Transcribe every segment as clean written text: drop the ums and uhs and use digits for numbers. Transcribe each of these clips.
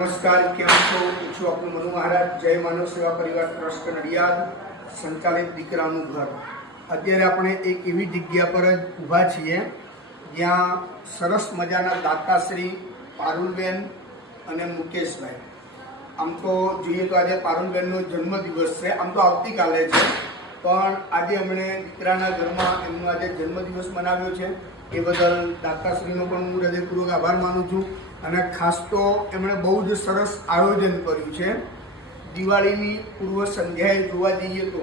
નમસ્કાર, કેમ છો? હું છું આપણું મનુ મહારાજ. જય માનવ સેવા પરિવાર ટ્રસ્ટ નડિયાદ સંચાલિત દીકરાનું ઘર. અત્યારે આપણે એક એવી જગ્યા પર જ ઊભા છીએ જ્યાં સરસ મજાના દાતાશ્રી પારુલબેન અને મુકેશભાઈ, આમ તો જોઈએ તો આજે પારુલબેનનો જન્મદિવસ છે, આમ તો આવતીકાલે છે, પણ આજે એમણે દીકરાના ઘરમાં એમનો આજે જન્મદિવસ મનાવ્યો છે. એ બદલ દાતાશ્રીનો પણ હું હૃદયપૂર્વક આભાર માનું છું. અને ખાસ તો એમણે બહુ જ સરસ આયોજન કર્યું છે. દિવાળીની પૂર્વ સંધ્યાએ જોવા જઈએ તો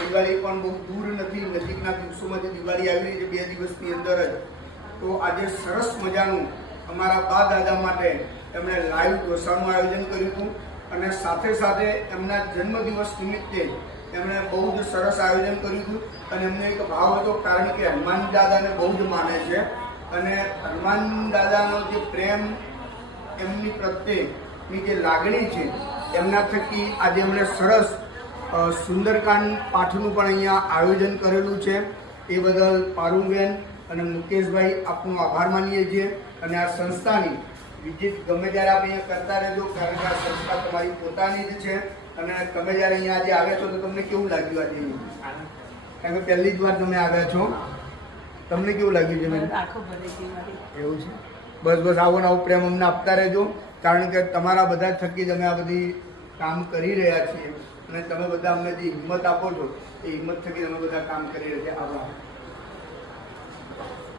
દિવાળી પણ બહુ દૂર નથી, નજીકના દિવસોમાં જે દિવાળી આવી રહી છે 2 દિવસની અંદર જ. તો આજે સરસ મજાનું અમારા બા દાદા માટે એમણે લાઈવ ઢોસાનું આયોજન કર્યું હતું. અને સાથે સાથે એમના જન્મદિવસ નિમિત્તે એમણે બહુ જ સરસ આયોજન કર્યું હતું. અને એમને એક ભાવ હતો, કારણ કે હનુમાન દાદાને બહુ જ માને છે અને હનુમાન દાદાનો જે પ્રેમ, એમની પ્રત્યેની જે લાગણી છે, એમના થકી આજે એમણે સરસ સુંદરકાંડ પાઠનું પણ અહીંયા આયોજન કરેલું છે. એ બદલ પારુલબેન અને મુકેશભાઈ આપનો આભાર માનીએ છીએ. અને આ સંસ્થાની વિઝિટ ગમે ત્યારે આપ અહીંયા કરતા રહેજો, કારણ કે આ સંસ્થા તમારી પોતાની જ છે. અને તમે જ્યારે અહીંયા આજે આવ્યા છો તો તમને કેવું લાગ્યું આજે? કારણ કે પહેલી જ વાર તમે આવ્યા છો, તમને કેવું લાગ્યું છે? એવું છે? બસ આવો ને આવો પ્રેમ અમને આપતા રહેજો, કારણ કે તમારા બધા થકી જ અમે આ બધી કામ કરી રહ્યા છીએ. અને તમે બધા અમને જે હિંમત આપો છો, એ હિંમત થકી અમે બધા કામ કરી રહ્યા છીએ. આભાર.